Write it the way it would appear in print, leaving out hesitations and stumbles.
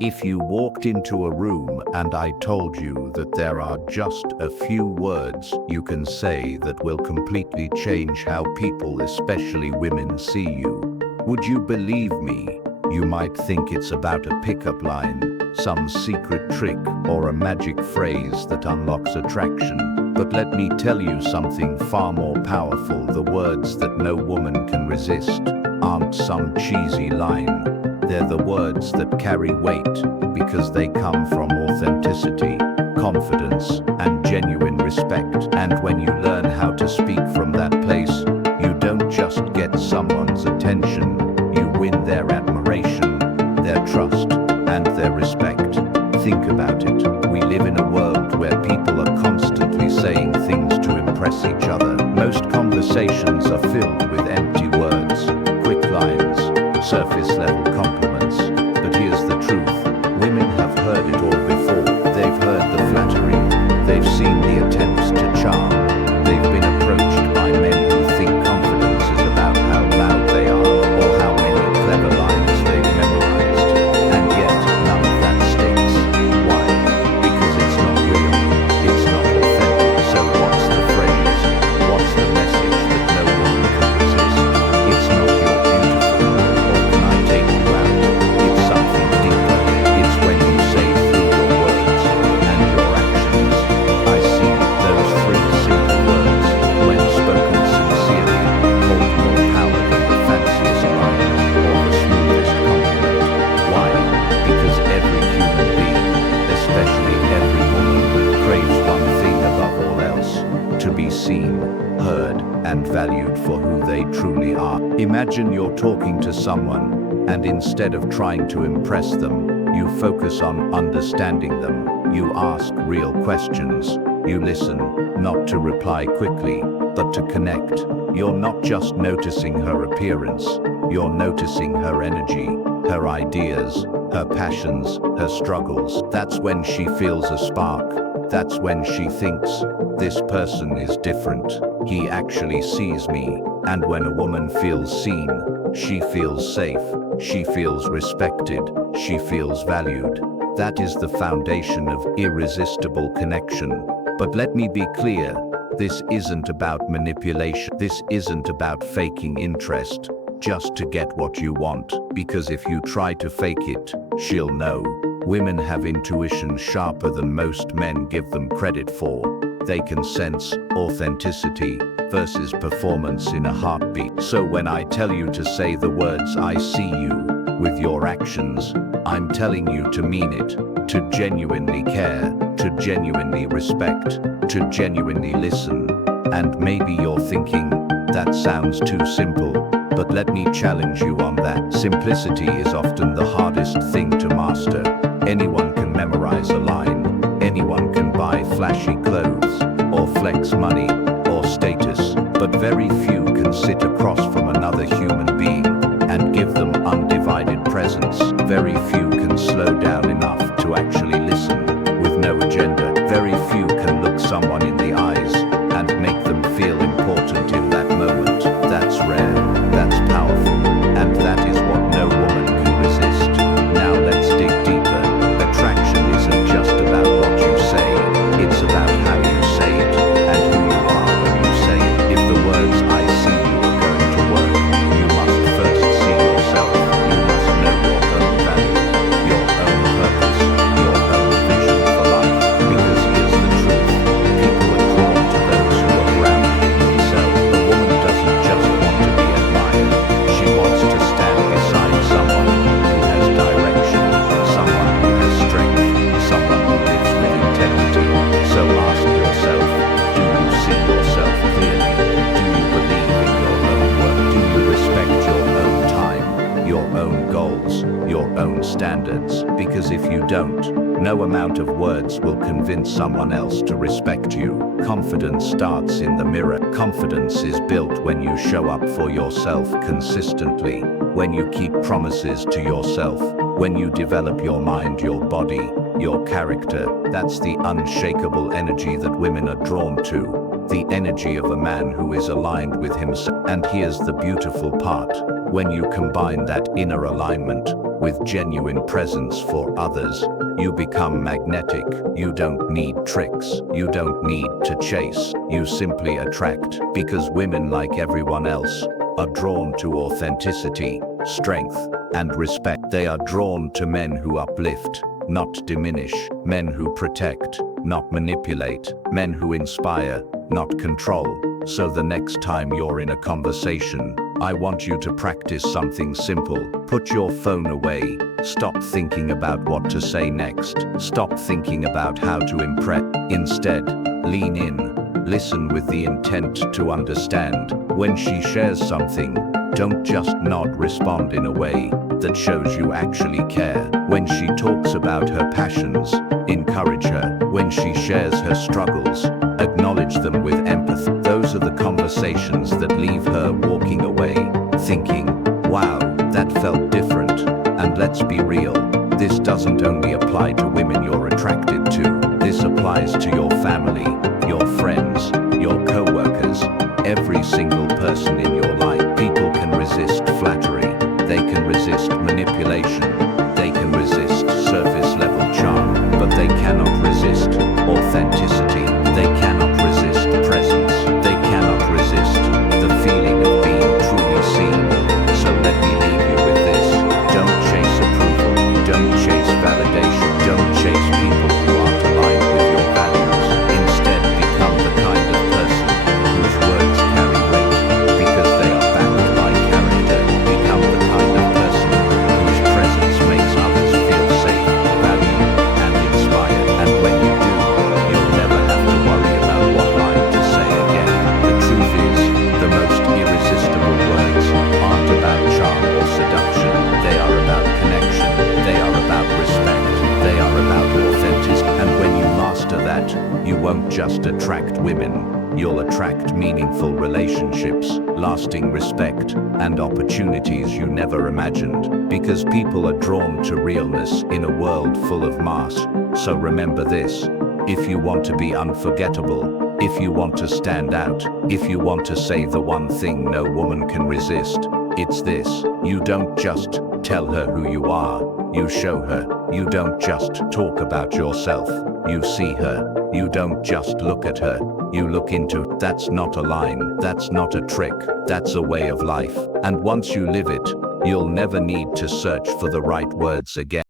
If you walked into a room and I told you that there are just a few words you can say that will completely change how people, especially women, see you, would you believe me? You might think it's about a pickup line, some secret trick, or a magic phrase that unlocks attraction. But let me tell you something far more powerful. The words that no woman can resist aren't some cheesy line. They're the words that carry weight because they come from authenticity, confidence, and genuine respect. And when you learn how to speak from that place, you don't just get someone's attention, you win their admiration, their trust, and their respect. Think about it. We live in a world where people are constantly saying things to impress each other. Most conversations are filled with empty words, quick lines, surface-level compliments. But here's the truth. Women have heard it all before. They've heard the flattery. They've seen the attempts to charm. They've been approached by men who think confidence is about how loud they are or how many clever lines they've memorized. And yet, none of that sticks. Why? Because it's not real. It's not authentic. So what's the phrase? What's the message that no one can resist? It's not you're beautiful, or can I take you out? It's something deeper. It's when you say through your words and your actions, I see. Those three simple words, when spoken sincerely, hold more power than the fanciest line or the smoothest compliment. Why? Because every human being, especially every woman, craves one thing above all else: to be seen, heard, and valued for who they truly are. Imagine you're talking to someone, and instead of trying to impress them, you focus on understanding them. You ask real questions. You listen, not to reply quickly, but to connect. You're not just noticing her appearance, you're noticing her energy, her ideas, her passions, her struggles. That's when she feels a spark. That's when she thinks, this person is different. He actually sees me. And when a woman feels seen, she feels safe, she feels respected, she feels valued. That is the foundation of irresistible connection. But let me be clear, this isn't about manipulation. This isn't about faking interest just to get what you want. Because if you try to fake it, she'll know. Women have intuition sharper than most men give them credit for. They can sense authenticity versus performance in a heartbeat. So when I tell you to say the words "I see you" with your actions, I'm telling you to mean it, to genuinely care, to genuinely respect, to genuinely listen. And maybe you're thinking, that sounds too simple, but let me challenge you on that. Simplicity is often the hardest thing to master. Anyone can memorize a line, anyone can buy flashy clothes, or flex money, or status, but very few can sit across from another human being and give them undivided presence. Very few can slow down enough to actually listen, with no agenda. Very few can look someone in the eyes and make them feel important in that moment. That's rare, that's powerful, and that is what no woman can resist. Now let's dig deeper. Attraction isn't just about what you say, it's about how you say it, and who you are when you say it. If the words "I see you" are going to work, you must first see yourself. You must know your own value, your own purpose, your own vision for life. Because here's the truth, people are drawn to those who are grounded in themselves. A woman doesn't just want to be admired, she wants to stand beside someone who has direction, someone who has strength, someone who lives with integrity. So ask yourself, do you see yourself clearly? Do you believe in your own work? Do you respect your own time, your own goals, your own standards? Because if you don't, no amount of words will convince someone else to respect you. Confidence starts in the mirror. Confidence is built when you show up for yourself consistently, when you keep promises to yourself, when you develop your mind, your body, your character. That's the unshakable energy that women are drawn to. The energy of a man who is aligned with himself. And here's the beautiful part. When you combine that inner alignment with genuine presence for others, you become magnetic. You don't need tricks. You don't need to chase. You simply attract, because women, like everyone else, are drawn to authenticity, strength, and respect. They are drawn to men who uplift, not diminish, men who protect, not manipulate, men who inspire, not control. So the next time you're in a conversation, I want you to practice something simple. Put your phone away. Stop thinking about what to say next. Stop thinking about how to impress. Instead, lean in. Listen with the intent to understand. When she shares something, don't just nod. Respond in a way that shows you actually care. When she talks about her passions, encourage her. When she shares her struggles, acknowledge them with empathy. Those are the conversations that leave her walking away, thinking, wow, that felt different. And let's be real, this doesn't only apply to women you're attracted to. This applies to your family, your friends, your co-workers, every single person in your life. People can resist flattery, they can resist manipulation, they can resist surface level charm, but they cannot resist authenticity. They cannot resist presence. They cannot resist the feeling of being truly seen. So let me leave you with this. Don't chase approval. Don't chase validation. Don't chase people who aren't aligned with your values. Instead, become the kind of person whose words carry weight because they are backed by character. Become the kind of person whose presence makes others feel safe, valued, and inspired. And when you do, you'll never have to worry about what line to say again. The truth is, the most irresistible words aren't about charm or seduction. They are about connection. They are about respect. They are about authenticity. And when you master that, you won't just attract women. You'll attract meaningful relationships, lasting respect, and opportunities you never imagined. Because people are drawn to realness in a world full of masks. So remember this. If you want to be unforgettable, if you want to stand out, if you want to say the one thing no woman can resist, it's this. You don't just tell her who you are, you show her. You don't just talk about yourself, you see her. You don't just look at her, you look into her. That's not a line, that's not a trick, that's a way of life. And once you live it, you'll never need to search for the right words again.